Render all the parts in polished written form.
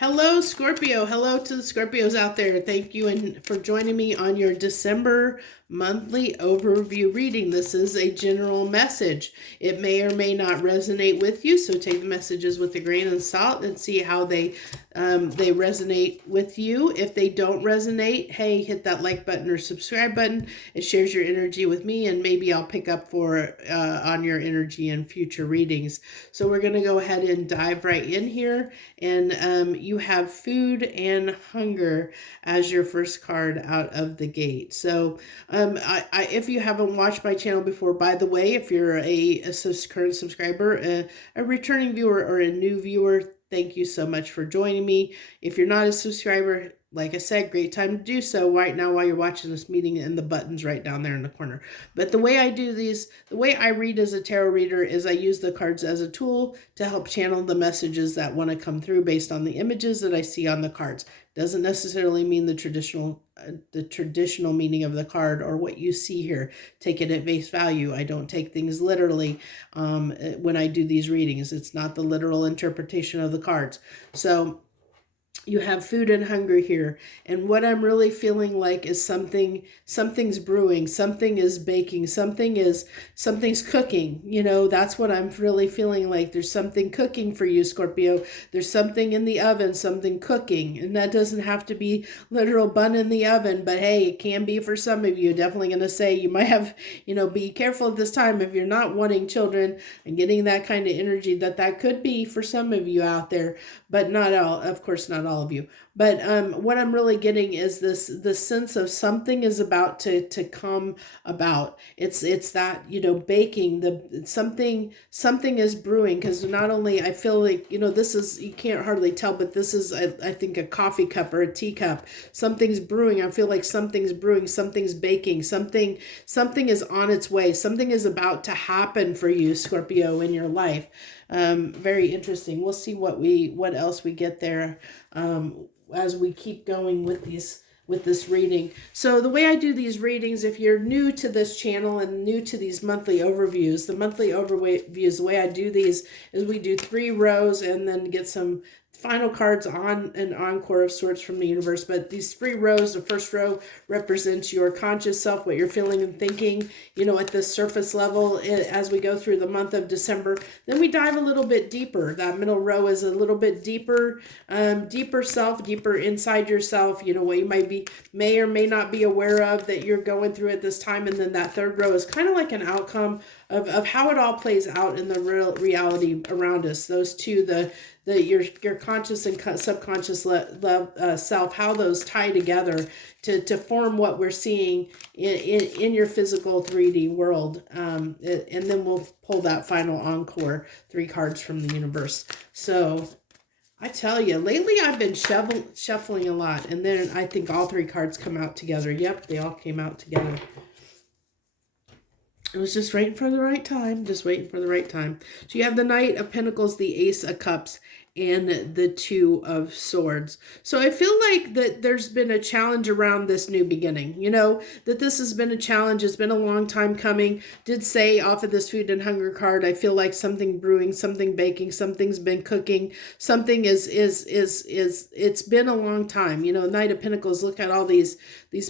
Hello, Scorpio. Hello to the Scorpios out there. Thank you for joining me on your December monthly overview reading. This is a general message. It may or may not resonate with you, so take the messages with a grain of salt and see how they resonate with you. If they don't resonate, hey, hit that like button or subscribe button. It shares your energy with me, and maybe I'll pick up on your energy in future readings. So we're going to go ahead and dive right in here, and you have food and hunger as your first card out of the gate. So if you haven't watched my channel before, by the way, if you're a current subscriber, a returning viewer, or a new viewer, thank you so much for joining me. If you're not a subscriber, like I said, great time to do so right now while you're watching this meeting, and the button's right down there in the corner. But the way I do these, the way I read as a tarot reader is I use the cards as a tool to help channel the messages that want to come through based on the images that I see on the cards. Doesn't necessarily mean the traditional meaning of the card or what you see here. Take it at face value. I don't take things literally when I do these readings. It's not the literal interpretation of the cards. So you have food and hunger here, and what I'm really feeling like is something's brewing, something is baking, something's cooking. You know, that's what I'm really feeling like. There's something cooking for you, Scorpio. There's something in the oven, something cooking, and that doesn't have to be literal bun in the oven, but hey, it can be for some of you. Definitely going to say you might have, be careful at this time if you're not wanting children and getting that kind of energy, that could be for some of you out there, but not all, of course, not all of you. But what I'm really getting is the sense of something is about to come about. It's that, baking, something is brewing, because not only I feel like, this is, you can't hardly tell, but this is I think a coffee cup or a teacup. Something's brewing. I feel like something's brewing, something's baking, something is on its way. Something is about to happen for you, Scorpio, in your life. Very interesting. We'll see what else we get there as we keep going with this reading. So the way I do these readings, if you're new to this channel and new to these monthly overviews, the way I do these is we do 3 rows and then get some final cards on an encore of sorts from the universe. But these 3 rows, the first row represents your conscious self, what you're feeling and thinking, at the surface level as we go through the month of December. Then we dive a little bit deeper. That middle row is a little bit deeper, deeper self, deeper inside yourself, what you may or may not be aware of that you're going through at this time. And then that third row is kind of like an outcome of how it all plays out in the real reality around us. Those two, your conscious and subconscious self, how those tie together to form what we're seeing in your physical 3D world. And then we'll pull that final encore 3 cards from the universe. So I tell you, lately I've been shuffling a lot, and then I think all 3 cards come out together. Yep, they all came out together. I was just waiting for the right time. So you have the Knight of Pentacles, the Ace of Cups, and the 2 of Swords. So I feel like that there's been a challenge around this new beginning, that this has been a challenge. It's been a long time coming. Did say off of this food and hunger card, I feel like something brewing, something baking, something's been cooking, something it's been a long time. Knight of Pentacles, look at all these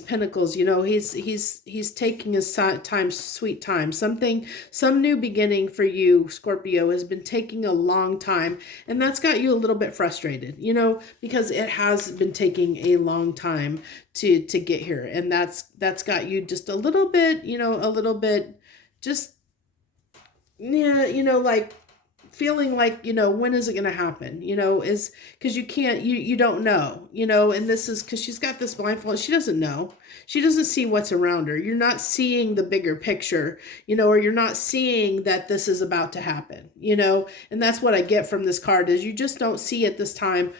pentacles, he's taking his time, sweet time. Some new beginning for you, Scorpio, has been taking a long time, and that's got you a little bit frustrated, because it has been taking a long time to get here, and that's got you just a little bit, just, yeah, like feeling like, when is it going to happen, is because you can't, you don't know, and this is because she's got this blindfold. She doesn't know. She doesn't see what's around her. You're not seeing the bigger picture, or you're not seeing that this is about to happen, and that's what I get from this card is you just don't see at this time,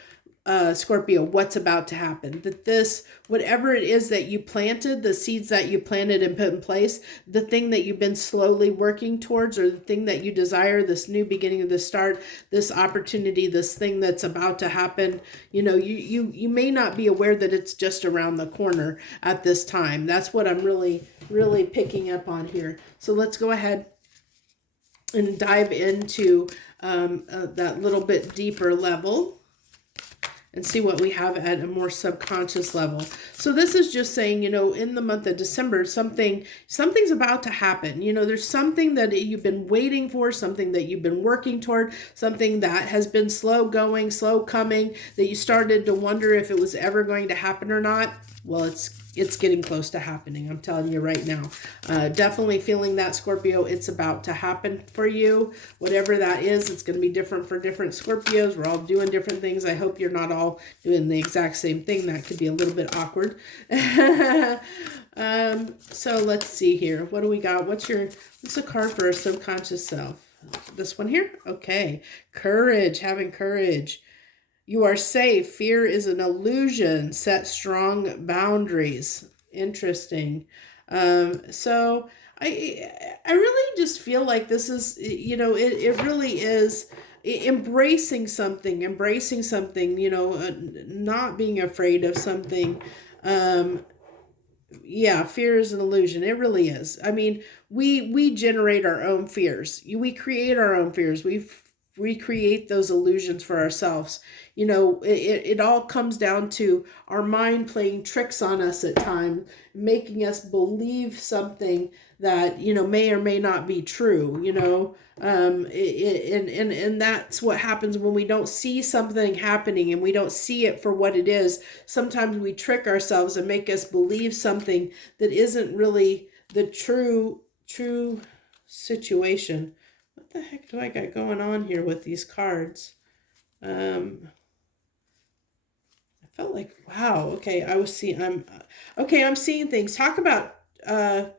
Scorpio, what's about to happen. That this, whatever it is that you planted, the seeds that you planted and put in place, the thing that you've been slowly working towards, or the thing that you desire, this new beginning of the start, this opportunity, this thing that's about to happen, you may not be aware that it's just around the corner at this time. That's what I'm really, really picking up on here. So let's go ahead and dive into that little bit deeper level. and see what we have at a more subconscious level. So this is just saying, in the month of December, something's about to happen. There's something that you've been waiting for, something that you've been working toward, something that has been slow going, slow coming, that you started to wonder if it was ever going to happen or not. Well, it's getting close to happening. I'm telling you right now. Definitely feeling that, Scorpio. It's about to happen for you. Whatever that is, it's going to be different for different Scorpios. We're all doing different things. I hope you're not all doing the exact same thing. That could be a little bit awkward. So let's see here. What do we got? What's a card for our subconscious self? This one here? Okay. Courage. Having courage. You are safe. Fear is an illusion. Set strong boundaries. Interesting. So I really just feel like this is, it really is embracing something, not being afraid of something. Yeah, fear is an illusion. It really is. I mean, we generate our own fears. We create our own fears. We recreate those illusions for ourselves. It all comes down to our mind playing tricks on us at times, making us believe something that, may or may not be true, and that's what happens when we don't see something happening and we don't see it for what it is. Sometimes we trick ourselves and make us believe something that isn't really the true situation. What the heck do I got going on here with these cards? I felt like, wow, okay, I'm seeing things. Talk about an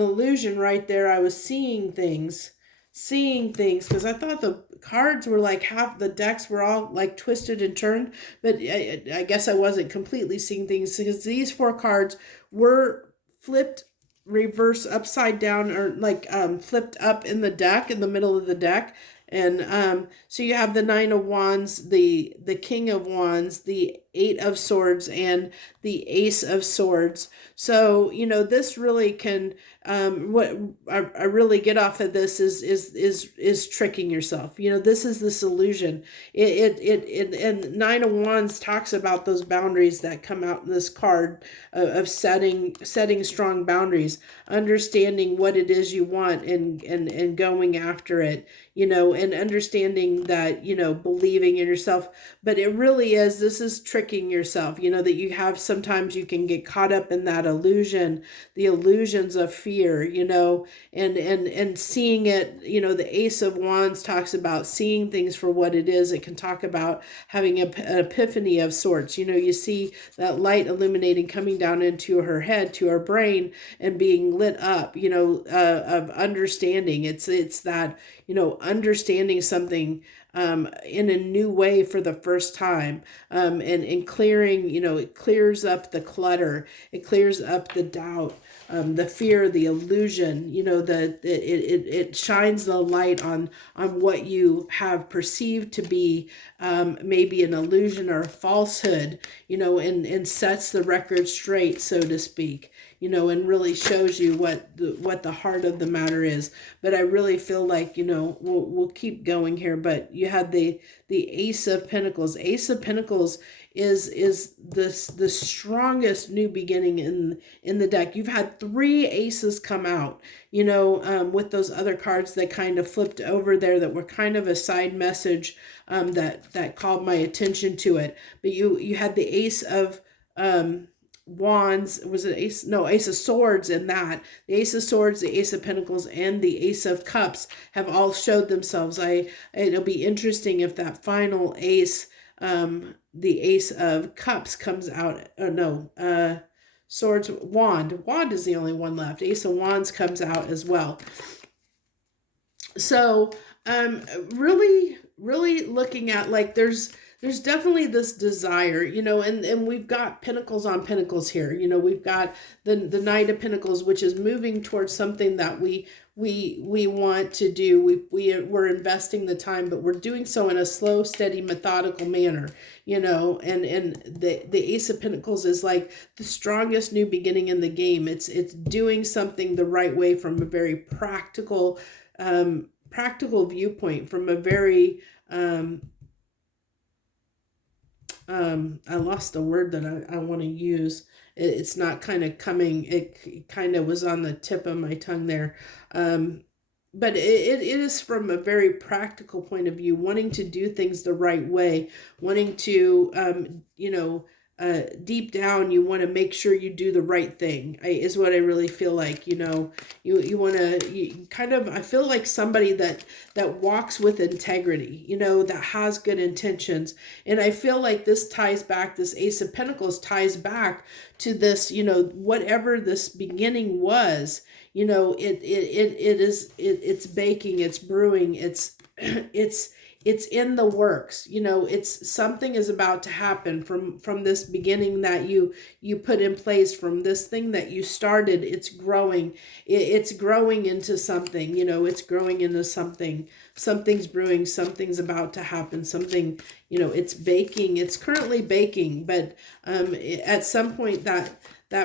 illusion right there. I was seeing things because I thought the cards were like half the decks were all like twisted and turned, but I guess I wasn't completely seeing things because these 4 cards were flipped reverse upside down, or like flipped up in the deck, in the middle of the deck. And so you have the 9 of Wands, the King of Wands, the 8 of Swords, and the Ace of Swords. So, this really can, what I really get off of this is tricking yourself. This is this illusion. And 9 of Wands talks about those boundaries that come out in this card of setting strong boundaries, understanding what it is you want and going after it, and understanding that, believing in yourself. But it really is, this is tricking yourself, that you have, sometimes you can get caught up in that illusion, the illusions of fear, and seeing it, the Ace of Wands talks about seeing things for what it is. It can talk about having an epiphany of sorts. You see that light illuminating coming down into her head, to her brain, and being lit up, of understanding. It's that, understanding something in a new way for the first time, and clearing, it clears up the clutter, it clears up the doubt, the fear, the illusion, it shines the light on what you have perceived to be maybe an illusion or a falsehood, and sets the record straight, so to speak. And really shows you what the heart of the matter is. But I really feel like, we'll keep going here. But you had the Ace of Pentacles. Ace of Pentacles is the strongest new beginning in the deck. You've had 3 aces come out, with those other cards that kind of flipped over there that were kind of a side message that called my attention to it. But you had the Ace of Wands, was it Ace? No, Ace of Swords in that. The Ace of Swords, the Ace of Pentacles, and the Ace of Cups have all showed themselves. It'll be interesting if that final ace, the Ace of Cups comes out. Oh, no, Swords, Wand. Wand is the only one left. Ace of Wands comes out as well. So, really looking at, like, there's definitely this desire, and we've got pentacles on pentacles here. We've got the Knight of Pentacles, which is moving towards something that we want to do. We're investing the time, but we're doing so in a slow, steady, methodical manner, and the Ace of Pentacles is like the strongest new beginning in the game. It's doing something the right way from a very practical viewpoint, from a very I lost the word that I want to use. It's not kind of coming, it kind of was on the tip of my tongue there. But it is from a very practical point of view, wanting to do things the right way, wanting to, deep down, you want to make sure you do the right thing, is what I really feel like. You want to, kind of, I feel like somebody that walks with integrity, that has good intentions. And I feel like this ties back, this Ace of Pentacles ties back to this, whatever this beginning was, it's baking, it's brewing, it's in the works. It's something is about to happen from this beginning that you put in place, from this thing that you started. It's growing. It's growing into something. It's growing into something. Something's brewing. Something's about to happen. Something. It's baking. It's currently baking, but at some point that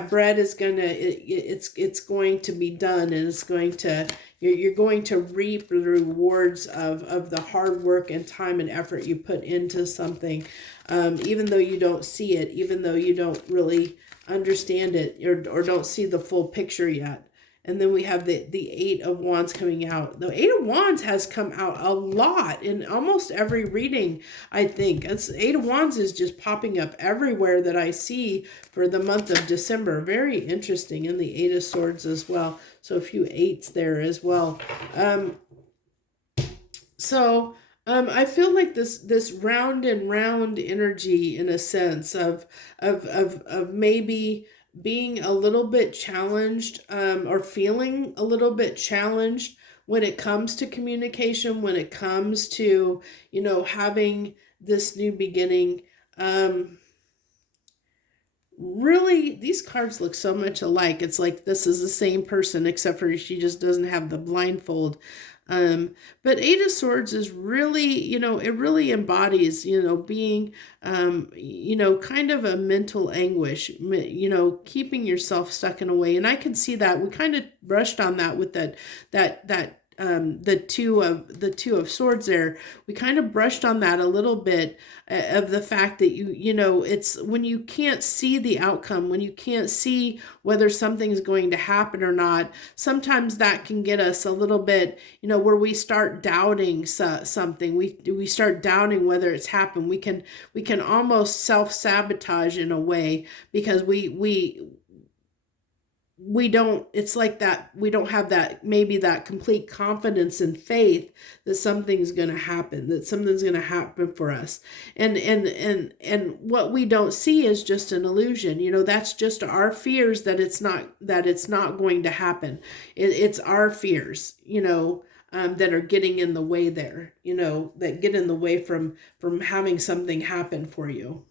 bread is it's going to be done, and it's going to. You're going to reap the rewards of the hard work and time and effort you put into something, even though you don't see it, even though you don't really understand it, or don't see the full picture yet. And then we have the Eight of Wands coming out. The Eight of Wands has come out a lot in almost every reading, I think. Eight of Wands is just popping up everywhere that I see for the month of December. Very interesting. And the Eight of Swords as well. So a few eights there as well. I feel like this round and round energy, in a sense, of maybe being a little bit challenged, or feeling a little bit challenged when it comes to communication, when it comes to, having this new beginning. Really, these cards look so much alike. It's like this is the same person, except for she just doesn't have the blindfold. But Eight of Swords is really, it really embodies, being, kind of a mental anguish, keeping yourself stuck in a way. And I can see that. We kind of brushed on that with that the two of swords there. We kind of brushed on that a little bit, of the fact that it's when you can't see the outcome, when you can't see whether something's going to happen or not, sometimes that can get us a little bit, where we start doubting something. We start doubting whether it's happened. We can almost self-sabotage in a way, because we don't, it's like that, we don't have that, maybe that complete confidence and faith that something's going to happen, that something's going to happen for us. And what we don't see is just an illusion. That's just our fears that it's not going to happen. It's our fears, that are getting in the way there, that get in the way from having something happen for you.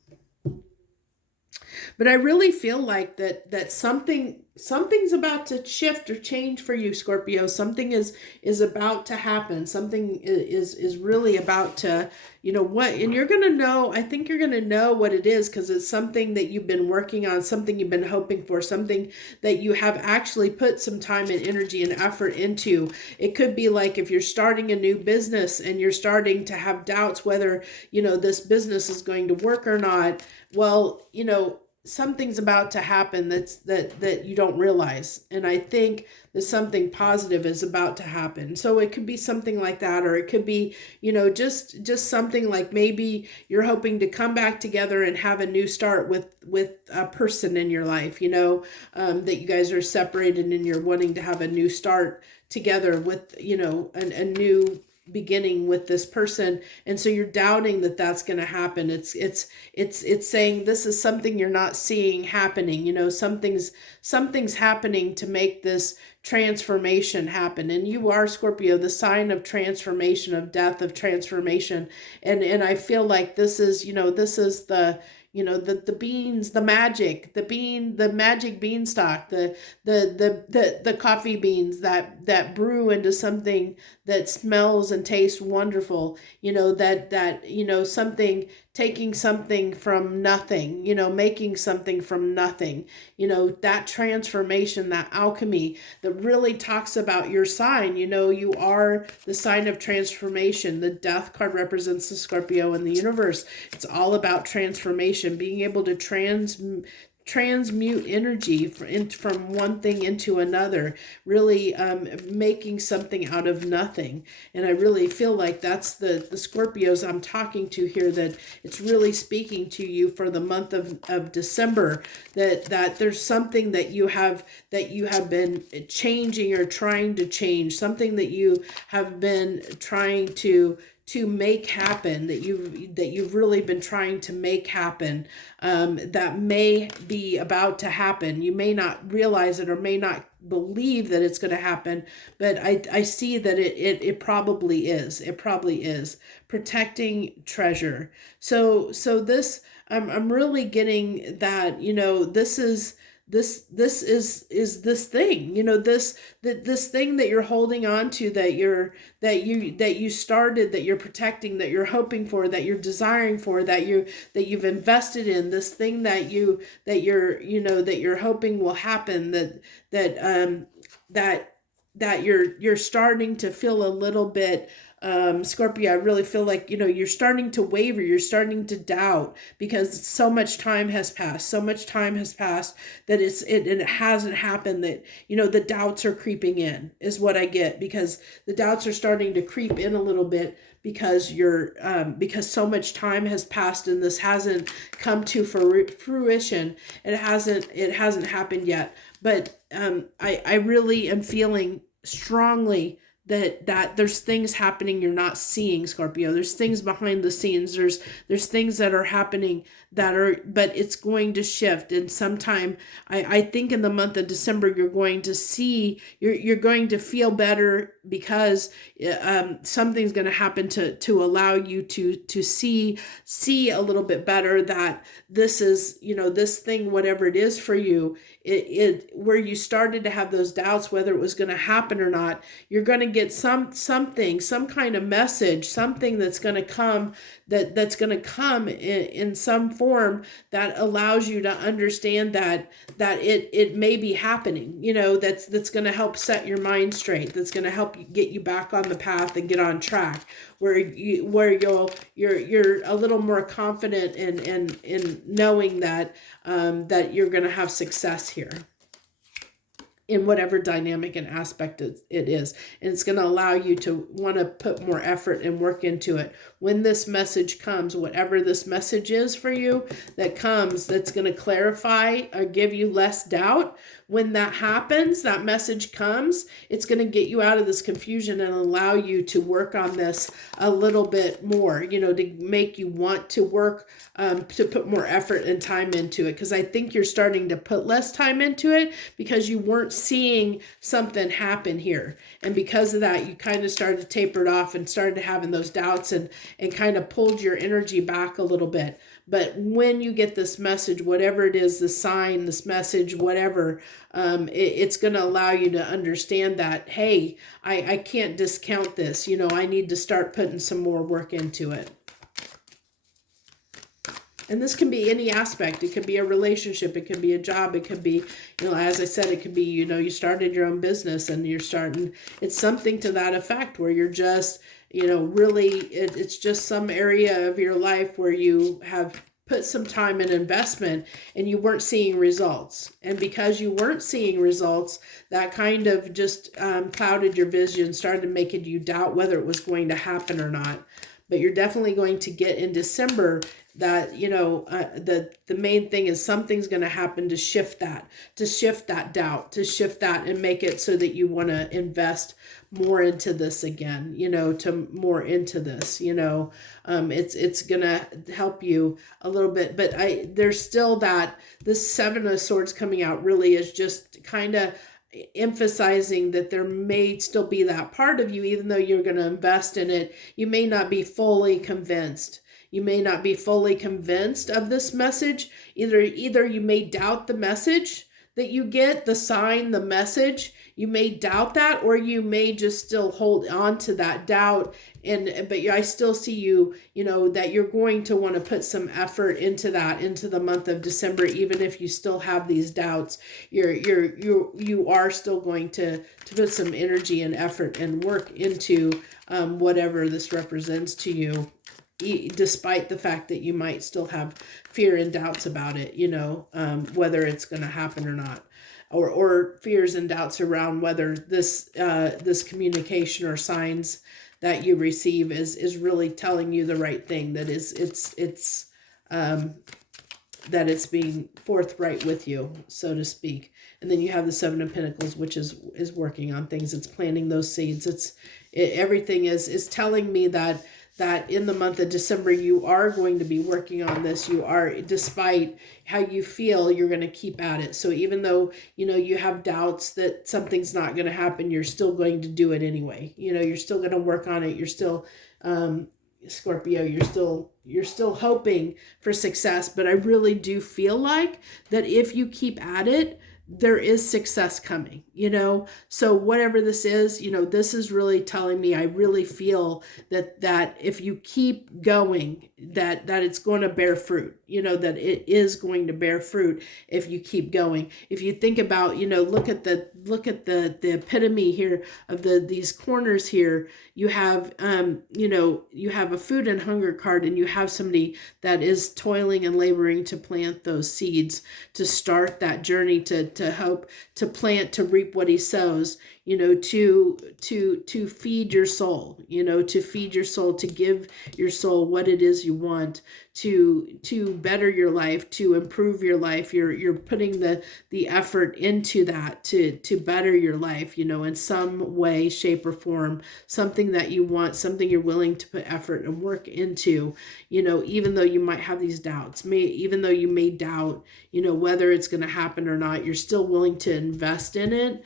But I really feel like that something's about to shift or change for you, Scorpio. Something is about to happen. Something is really about to, what, and you're going to know, I think you're going to know what it is, because it's something that you've been working on, something you've been hoping for, something that you have actually put some time and energy and effort into. It could be like if you're starting a new business and you're starting to have doubts whether, this business is going to work or not. Well, something's about to happen that you don't realize. And I think that something positive is about to happen. So it could be something like that, or it could be, just something like maybe you're hoping to come back together and have a new start with a person in your life, that you guys are separated and you're wanting to have a new start together with, a new beginning with this person, and so you're doubting that that's going to happen. It's saying this is something you're not seeing happening. Something's happening to make this transformation happen, and you are, Scorpio, the sign of transformation, of death, of transformation. And I feel like this is the the beans, the magic beanstalk, the coffee beans that brew into something that smells and tastes wonderful, that something taking something from nothing, making something from nothing, that transformation, that alchemy that really talks about your sign. You are the sign of transformation. The death card represents the Scorpio in the universe. It's all about transformation, being able to transmute energy from one thing into another, really making something out of nothing. And I really feel like that's the Scorpios I'm talking to here, that it's really speaking to you for the month of December, that there's something that you have been changing or trying to change, something that you have been trying to make happen, that you've really been trying to make happen, that may be about to happen. You may not realize it or may not believe that it's going to happen, but I see that it probably is. It probably is. Protecting treasure. So this, I'm really getting that, this is this thing, this thing that you're holding on to, that you started, that you're protecting, that you're hoping for, that you're desiring for, that you've invested in, this thing that you're hoping will happen, that you're starting to feel a little bit, Scorpio, I really feel like, you're starting to waver, you're starting to doubt, because so much time has passed that it hasn't happened, that, the doubts are creeping in, is what I get, because the doubts are starting to creep in a little bit, because because so much time has passed and this hasn't come to fruition. It hasn't happened yet. But I really am feeling strongly that there's things happening you're not seeing, Scorpio. There's things behind the scenes. There's things that are happening but it's going to shift. And sometime, I think in the month of December, you're going to see, you're going to feel better, because something's going to happen to allow you to see a little bit better, that this is, this thing, whatever it is for you, where you started to have those doubts whether it was going to happen or not, you're going to get some kind of message, something that's going to come, that's going to come in some form, that allows you to understand that it may be happening, that's going to help set your mind straight, that's going to help you get you back on the path and get on track, where you're a little more confident in knowing that you're going to have success here, in whatever dynamic and aspect it is. And it's going to allow you to want to put more effort and work into it. When this message comes, whatever this message is for you that comes, that's going to clarify or give you less doubt, when that happens, that message comes, it's going to get you out of this confusion and allow you to work on this a little bit more, to make you want to work, to put more effort and time into it. Because I think you're starting to put less time into it, because you weren't seeing something happen here. And because of that, you kind of started to taper it off and started having those doubts, and kind of pulled your energy back a little bit. But when you get this message, whatever it is, the sign, this message, whatever, it's going to allow you to understand that, hey, I can't discount this. I need to start putting some more work into it. And this can be any aspect. It could be a relationship. It could be a job. It could be, as I said, it could be, you started your own business and it's something to that effect, where you're just, really, it's just some area of your life where you have put some time and investment and you weren't seeing results. And because you weren't seeing results, that kind of just clouded your vision, started making you doubt whether it was going to happen or not. But you're definitely going to get in December that, the main thing is something's going to happen to shift that doubt, to shift that and make it so that you want to invest more into this again, to more into this, it's going to help you a little bit. But there's still that this Seven of Swords coming out really is just kind of emphasizing that there may still be that part of you, even though you're going to invest in it, you may not be fully convinced. You may not be fully convinced of this message. Either you may doubt the message that you get, the sign, the message. You may doubt that, or you may just still hold on to that doubt but I still see you, that you're going to want to put some effort into that, into the month of December. Even if you still have these doubts, you are still going to put some energy and effort and work into whatever this represents to you, despite the fact that you might still have fear and doubts about it, whether it's going to happen or not, or fears and doubts around whether this communication or signs that you receive is really telling you the right thing, that that it's being forthright with you, so to speak. And then you have the Seven of Pentacles, which is working on things. It's planting those seeds. Everything is telling me that in the month of December, you are going to be working on this. You are, despite how you feel, you're going to keep at it. So even though, you have doubts that something's not going to happen, you're still going to do it anyway. You're still going to work on it. You're still, Scorpio, you're still hoping for success. But I really do feel like that if you keep at it, there is success coming, so whatever this is, this is really telling me, I really feel that if you keep going, that it's going to bear fruit, that it is going to bear fruit if you keep going. If you think about, look at the epitome here of these corners here. You have, you have a food and hunger card, and you have somebody that is toiling and laboring to plant those seeds, to start that journey, to hope, to plant, to reap what he sows, to feed your soul, to feed your soul, to give your soul what it is you want, to better your life, to improve your life. You're putting the effort into that to better your life, in some way, shape, or form, something that you want, something you're willing to put effort and work into, even though you might have these doubts, even though you may doubt, whether it's going to happen or not, you're still willing to invest in it,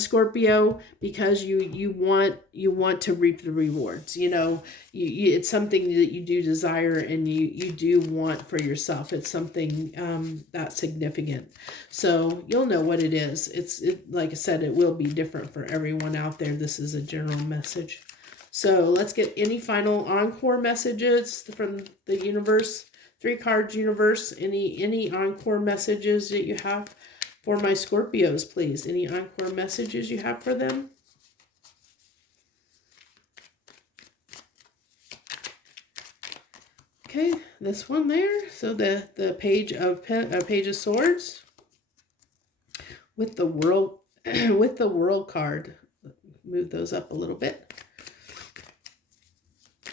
Scorpio, because you want to reap the rewards. It's something that you do desire, and you do want for yourself. It's something that's significant. So you'll know what it is. Like I said, it will be different for everyone out there. This is a general message. So let's get any final encore messages from the universe. 3 cards universe. Any encore messages that you have for my Scorpios, please? Any encore messages you have for them? Okay, this one there. So the page of Swords with the world with the World card. Move those up a little bit.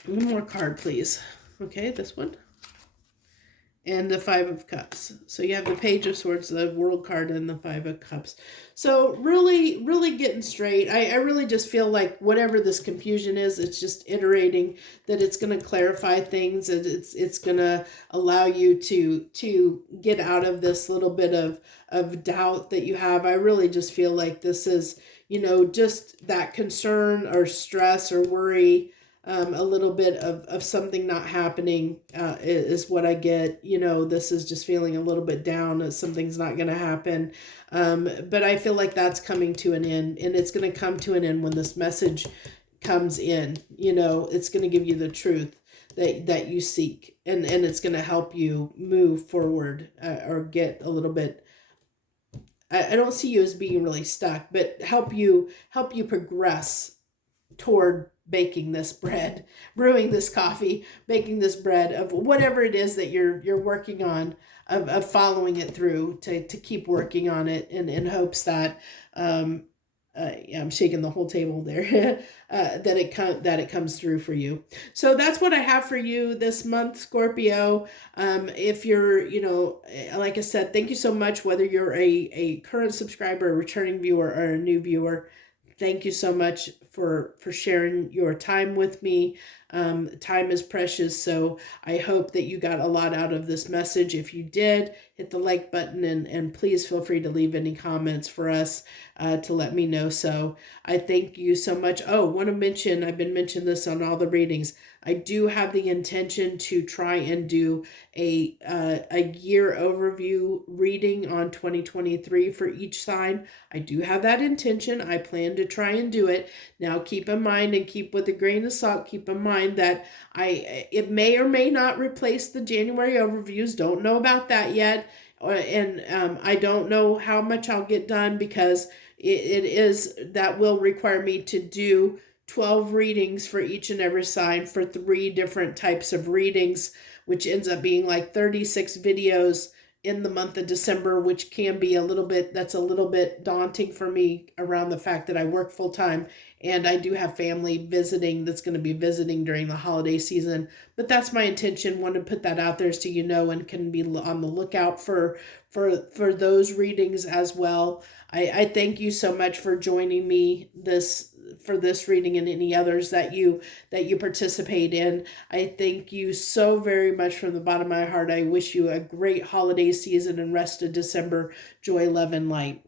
One more card, please. Okay, this one. And the 5 of Cups. So you have the Page of Swords, the World card, and the 5 of Cups. So really, really getting straight. I really just feel like whatever this confusion is, it's just iterating, that it's going to clarify things, and it's going to allow you to get out of this little bit of doubt that you have. I really just feel like this is, just that concern or stress or worry, a little bit of something not happening is what I get. This is just feeling a little bit down that something's not going to happen. But I feel like that's coming to an end, and it's going to come to an end when this message comes in. It's going to give you the truth that you seek, and it's going to help you move forward or get a little bit. I don't see you as being really stuck, but help you progress toward baking this bread, brewing this coffee, baking this bread, of whatever it is that you're working on, of following it through, to keep working on it in hopes that I'm shaking the whole table there, that it comes through for you. So that's what I have for you this month, Scorpio. If you're, like I said, thank you so much, whether you're a current subscriber, a returning viewer, or a new viewer. Thank you so much for sharing your time with me. Time is precious, so I hope that you got a lot out of this message. If you did, hit the like button, and please feel free to leave any comments for us to let me know. So I thank you so much. Oh, want to mention, I've been mentioning this on all the readings, I do have the intention to try and do a year overview reading on 2023 for each sign. I do have that intention. I plan to try and do it. Now keep in mind, and keep with a grain of salt, keep in mind that it may or may not replace the January overviews. Don't know about that yet. And I don't know how much I'll get done, because that will require me to do 12 readings for each and every sign for 3 different types of readings, which ends up being like 36 videos in the month of December, which can be that's a little bit daunting for me, around the fact that I work full time and I do have family visiting that's going to be visiting during the holiday season. But that's my intention. Want to put that out there so you know, and can be on the lookout for those readings as well. I thank you so much for joining me for this reading, and any others that you participate in. I thank you so very much from the bottom of my heart. I wish you a great holiday season and rest of December. Joy, love, and light.